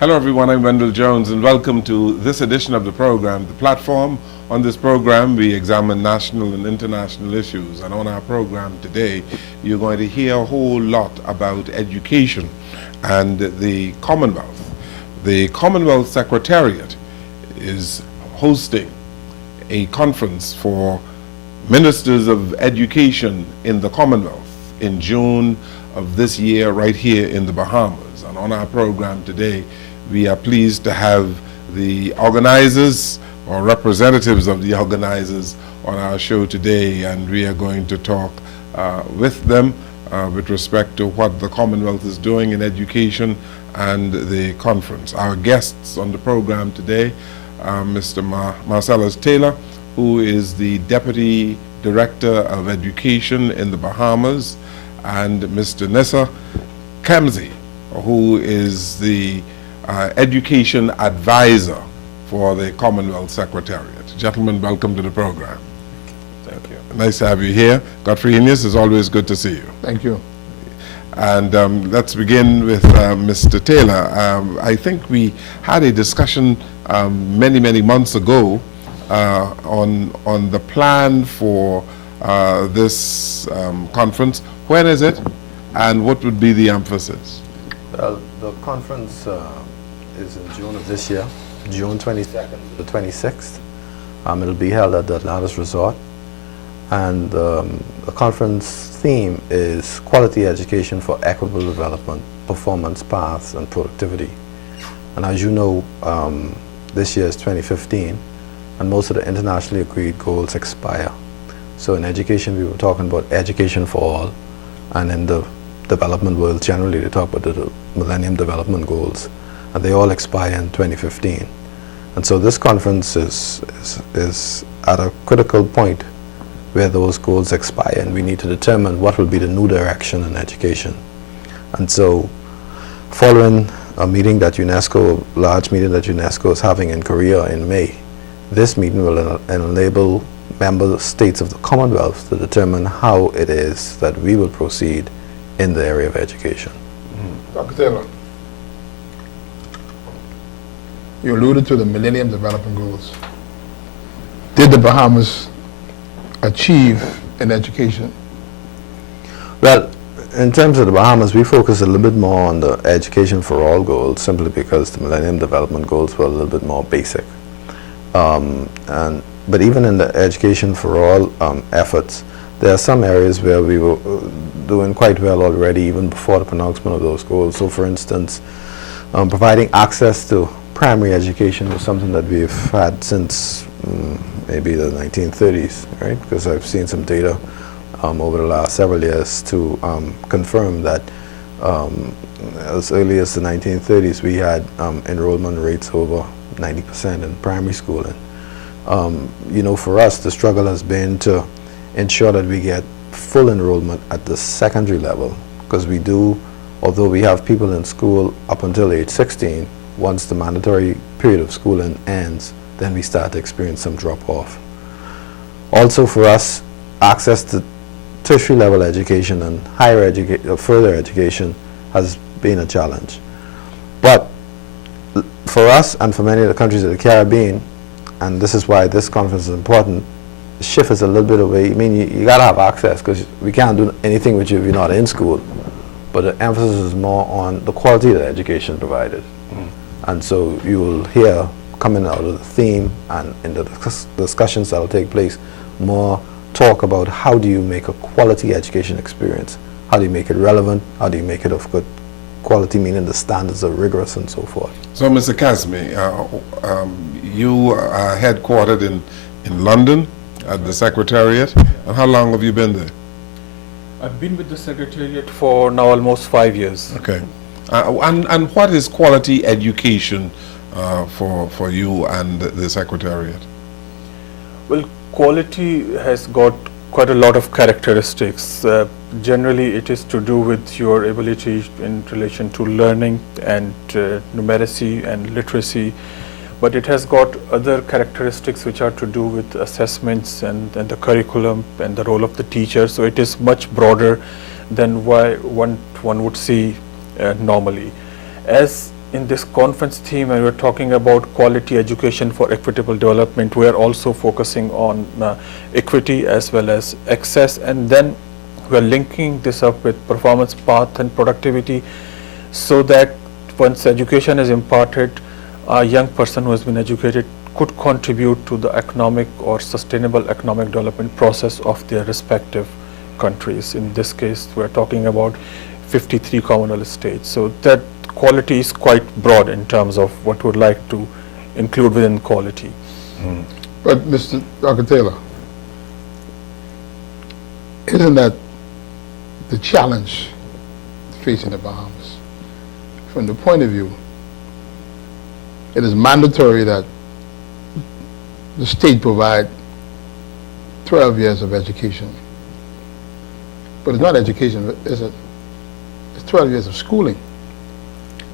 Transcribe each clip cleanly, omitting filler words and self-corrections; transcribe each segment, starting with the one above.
Hello everyone, I'm Wendell Jones and welcome to this edition of the program, The Platform. On this program we examine national and international issues, and on our program today you're going to hear a whole lot about education and the Commonwealth. The Commonwealth Secretariat is hosting a conference for ministers of education in the Commonwealth in June of this year right here in the Bahamas. And on our program today we are pleased to have the organizers or representatives of the organizers on our show today, and we are going to talk with them with respect to what the Commonwealth is doing in education and the conference. Our guests on the program today are Mr. Marcellus Taylor, who is the Deputy Director of Education in the Bahamas, and Mr. Nessa Kamsi, who is the Education Advisor for the Commonwealth Secretariat. Gentlemen, welcome to the program. Thank you. Nice to have you here. Godfrey Ines, it's always good to see you. Thank you. And let's begin with Mr. Taylor. I think we had a discussion many months ago on the plan for this conference. When is it, and what would be the emphasis? Well, the conference is in June of this year, June 22nd to the 26th. It'll be held at the Atlantis Resort. And the conference theme is Quality Education for Equitable Development, Performance Paths, and Productivity. And as you know, this year is 2015, and most of the internationally agreed goals expire. So in education, we were talking about education for all, and in the development world generally, they talk about the Millennium Development Goals, and they all expire in 2015. And so this conference is at a critical point where those goals expire, and we need to determine what will be the new direction in education. And so following a meeting that UNESCO, a large meeting that UNESCO is having in Korea in May, this meeting will enable member states of the Commonwealth to determine how it is that we will proceed in the area of education. Dr. Taylor, you alluded to the Millennium Development Goals. Did the Bahamas achieve in education? Well, in terms of the Bahamas, we focus a little bit more on the education for all goals, simply because the Millennium Development Goals were a little bit more basic. But even in the education for all efforts, there are some areas where we were doing quite well already, even before the pronouncement of those goals. So for instance, providing access to primary education was something that we've had since maybe the 1930s, right? Because I've seen some data over the last several years to confirm that as early as the 1930s, we had enrollment rates over 90% in primary schooling. You know, for us, the struggle has been to ensure that we get full enrollment at the secondary level, because we do, although we have people in school up until age 16, once the mandatory period of schooling ends, then we start to experience some drop-off. Also for us, access to tertiary level education and further education has been a challenge. But for us and for many of the countries of the Caribbean, and this is why this conference is important, the shift is a little bit away. I mean, you gotta have access, because we can't do anything with you if you're not in school. But the emphasis is more on the quality of the education provided. And so you will hear, coming out of the theme and in the discussions that will take place, more talk about how do you make a quality education experience? How do you make it relevant? How do you make it of good quality, meaning the standards are rigorous and so forth. So Mr. Kasmi, you are headquartered in London at the Secretariat, and how long have you been there? I've been with the Secretariat for now almost 5 years. Okay. And what is quality education for you and the Secretariat? Well, quality has got quite a lot of characteristics. Generally, it is to do with your ability in relation to learning and numeracy and literacy, but it has got other characteristics which are to do with assessments and the curriculum and the role of the teacher. So it is much broader than one would see normally. As in this conference theme, and we're talking about quality education for equitable development, we are also focusing on equity as well as access, and then we're linking this up with performance path and productivity, so that once education is imparted, a young person who has been educated could contribute to the economic or sustainable economic development process of their respective countries. In this case, we're talking about 53 Commonwealth states. So that quality is quite broad in terms of what we'd like to include within quality. But Mr. Dr. Taylor, isn't that the challenge facing the Bahamas? From the point of view, it is mandatory that the state provide 12 years of education. But it's not education, is it? It's 12 years of schooling.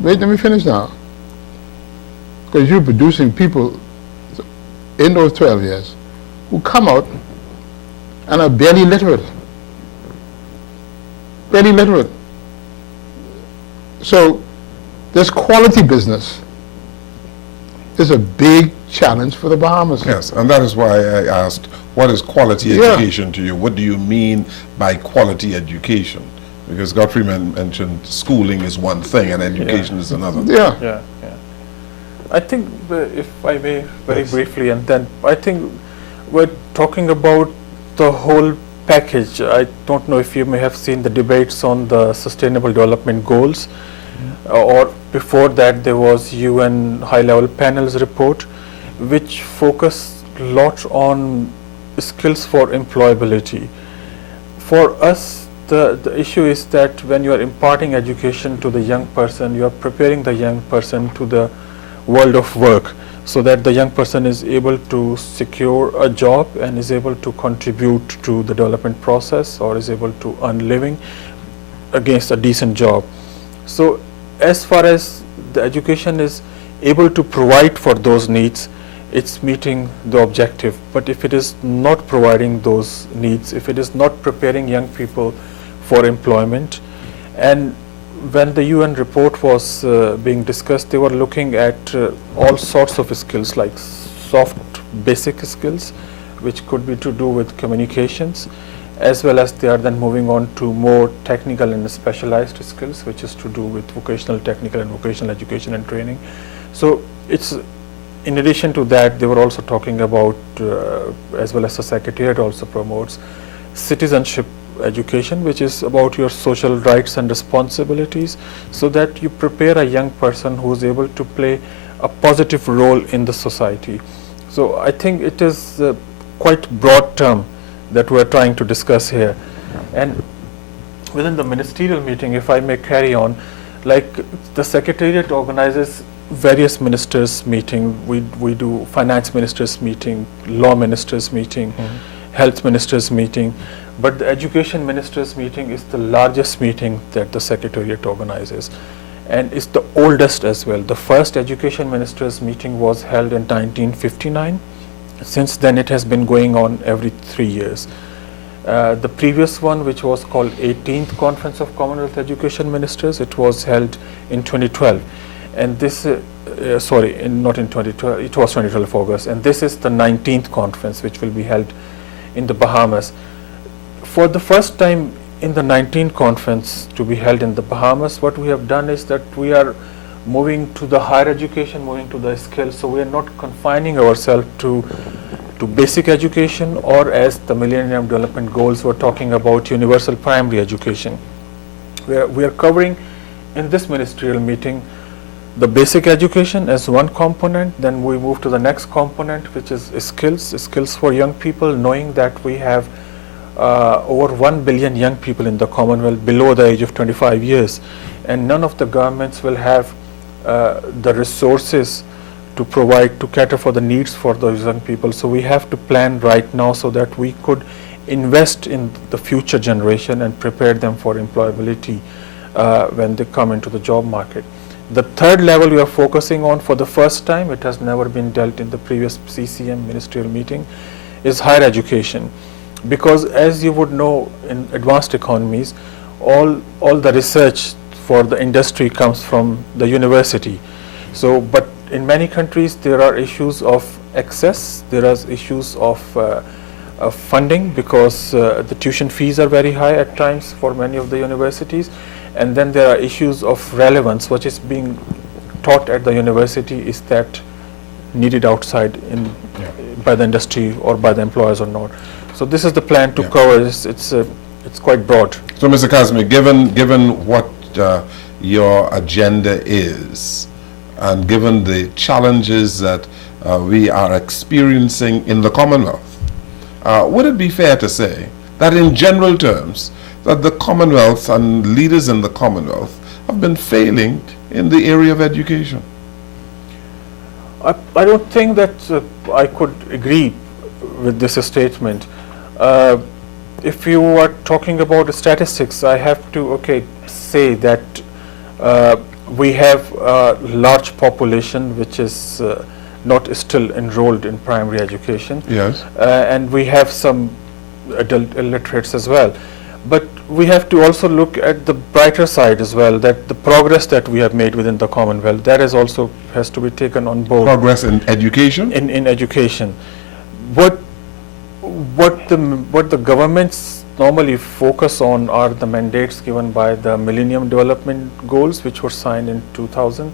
Wait, let me finish now. Because you're producing people in those 12 years who come out and are barely literate. Barely literate. So this quality business is a big challenge for the Bahamas. Yes, and that is why I asked, what is quality education to you? What do you mean by quality education? Because Godfrey mentioned schooling is one thing and education is another. Yeah. I think, if I may, very briefly, and then I think we're talking about the whole package. I don't know if you may have seen the debates on the Sustainable Development Goals, or before that there was UN high-level panel's report, which focused a lot on skills for employability. For us, the issue is that when you are imparting education to the young person, you are preparing the young person to the world of work, so that the young person is able to secure a job and is able to contribute to the development process, or is able to earn living against a decent job. So as far as the education is able to provide for those needs, it's meeting the objective. But if it is not providing those needs, if it is not preparing young people for employment, and when the UN report was being discussed, they were looking at all sorts of skills, like soft basic skills, which could be to do with communications, as well as they are then moving on to more technical and specialized skills, which is to do with vocational, technical and vocational education and training. So it's, in addition to that, they were also talking about, as well as the Secretariat also promotes, citizenship education, which is about your social rights and responsibilities, so that you prepare a young person who is able to play a positive role in the society. So I think it is quite broad term that we are trying to discuss here. And within the ministerial meeting, if I may carry on, like the Secretariat organizes various ministers meeting. We do finance ministers meeting, law ministers meeting, health ministers meeting, but the education ministers meeting is the largest meeting that the Secretariat organizes, and it's the oldest as well. The first education ministers meeting was held in 1959. Since then it has been going on every 3 years. The previous one, which was called 18th Conference of Commonwealth Education Ministers, it was held in 2012. And this, not in 2012, it was 2012 August. And this is the 19th conference, which will be held in the Bahamas. For the first time in the 19th conference to be held in the Bahamas, what we have done is that we are moving to the higher education, moving to the skills. So we are not confining ourselves to basic education, or as the Millennium Development Goals were talking about, universal primary education. We are covering in this ministerial meeting the basic education as one component. Then we move to the next component, which is skills for young people, knowing that we have over 1 billion young people in the Commonwealth below the age of 25 years, and none of the governments will have the resources to provide, to cater for the needs for those young people. So we have to plan right now so that we could invest in the future generation and prepare them for employability when they come into the job market. The third level we are focusing on for the first time, it has never been dealt in the previous CCM ministerial meeting, is higher education. Because as you would know, in advanced economies, all the research for the industry comes from the university. So, but in many countries there are issues of access, there are issues of funding, because the tuition fees are very high at times for many of the universities, and then there are issues of relevance. What is being taught at the university, is that needed outside by the industry or by the employers or not. So this is the plan to cover this. It's quite broad. So, Mr. Kazmi, given what your agenda is, and given the challenges that we are experiencing in the Commonwealth, would it be fair to say that in general terms, that the Commonwealth and leaders in the Commonwealth have been failing in the area of education? I don't think that I could agree with this statement. If you are talking about the statistics, I have to say that we have a large population which is not still enrolled in primary education. Yes. And we have some adult illiterates as well. But we have to also look at the brighter side as well, that the progress that we have made within the Commonwealth, that is also has to be taken on board. Progress in education? In education. What the governments normally focus on are the mandates given by the Millennium Development Goals, which were signed in 2000.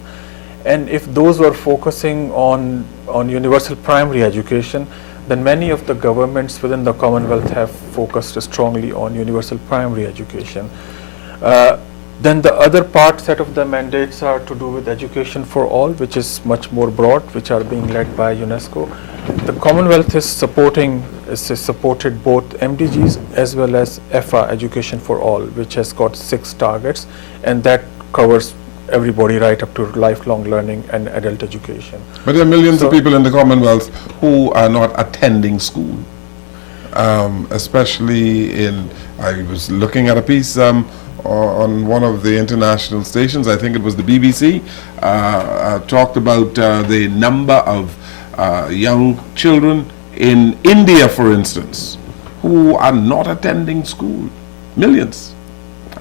And if those were focusing on universal primary education, then many of the governments within the Commonwealth have focused strongly on universal primary education. Then the other set of the mandates are to do with education for all, which is much more broad, which are being led by UNESCO. The Commonwealth is supported both MDGs as well as EFA, Education for All, which has got 6 targets, and that covers everybody right up to lifelong learning and adult education. But there are millions of people in the Commonwealth who are not attending school, especially I was looking at a piece on one of the international stations, I think it was the BBC, talked about the number of young children in India, for instance, who are not attending school. Millions.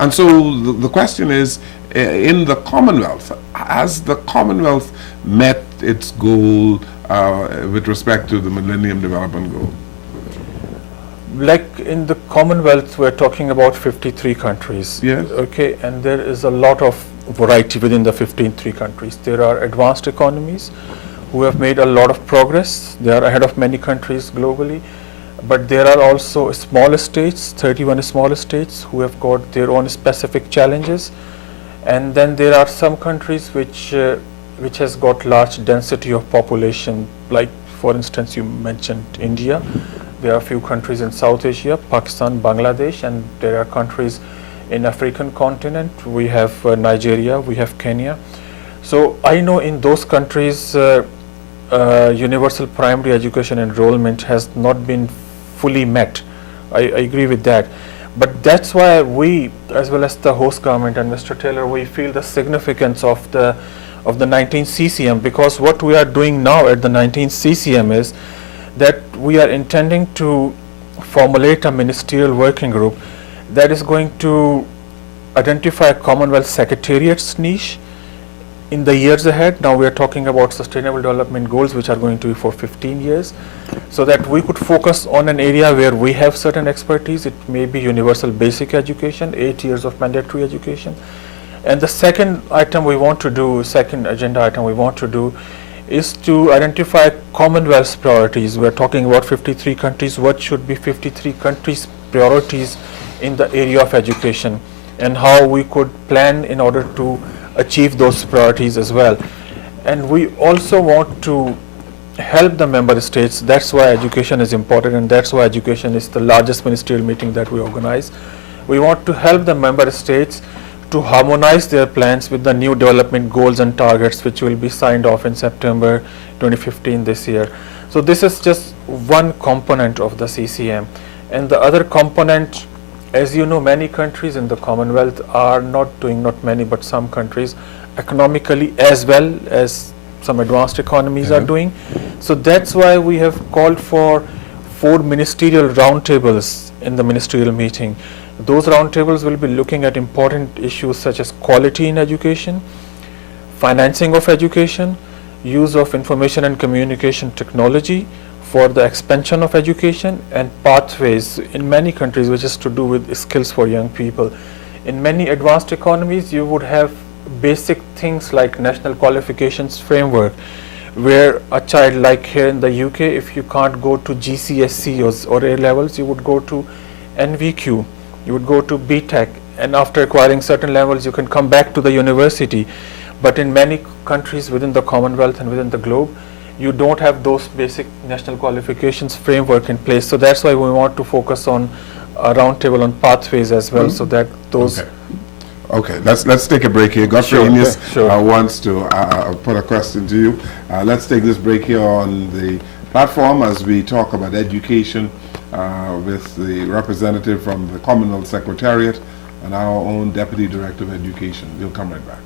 And so the question is, in the Commonwealth, has the Commonwealth met its goal with respect to the Millennium Development Goal? Like in the Commonwealth, we're talking about 53 countries. Yes. Okay, and there is a lot of variety within the 53 countries. There are advanced economies who have made a lot of progress. They are ahead of many countries globally. But there are also smaller states, 31 smaller states, who have got their own specific challenges. And then there are some countries which has got large density of population, like for instance you mentioned India. There are a few countries in South Asia, Pakistan, Bangladesh, and there are countries in African continent. We have Nigeria, we have Kenya. So I know in those countries universal primary education enrollment has not been fully met. I agree with that. But that's why we, as well as the host government and Mr. Taylor, we feel the significance of the 19th CCM, because what we are doing now at the 19th CCM is that we are intending to formulate a ministerial working group that is going to identify Commonwealth Secretariat's niche in the years ahead. Now we are talking about sustainable development goals, which are going to be for 15 years, so that we could focus on an area where we have certain expertise. It may be universal basic education, 8 years of mandatory education. And the second item we want to do, second agenda item we want to do, is to identify Commonwealth's priorities. We are talking about 53 countries. What should be 53 countries' priorities in the area of education, and how we could plan in order to achieve those priorities as well. And we also want to help the member states. That's why education is important, and that's why education is the largest ministerial meeting that we organize. We want to help the member states to harmonize their plans with the new development goals and targets, which will be signed off in September 2015 this year. So this is just one component of the CCM. And the other component, as you know, many countries in the Commonwealth are not many, but some countries economically as well as some advanced economies are doing. So that's why we have called for 4 ministerial roundtables in the ministerial meeting, Those roundtables will be looking at important issues such as quality in education, financing of education, use of information and communication technology for the expansion of education, and pathways in many countries, which is to do with skills for young people. In many advanced economies, you would have basic things like national qualifications framework, where a child, like here in the UK, if you can't go to GCSE or A levels, you would go to NVQ, you would go to BTEC, and after acquiring certain levels, you can come back to the university. But in many countries within the Commonwealth and within the globe, you don't have those basic national qualifications framework in place. So that's why we want to focus on a roundtable on pathways as well, so that those. Okay, let's take a break here. Godfrey Sure, Ines sure. wants to put a question to you. Let's take this break here on the platform as we talk about education with the representative from the Commonwealth Secretariat and our own Deputy Director of Education. We'll come right back.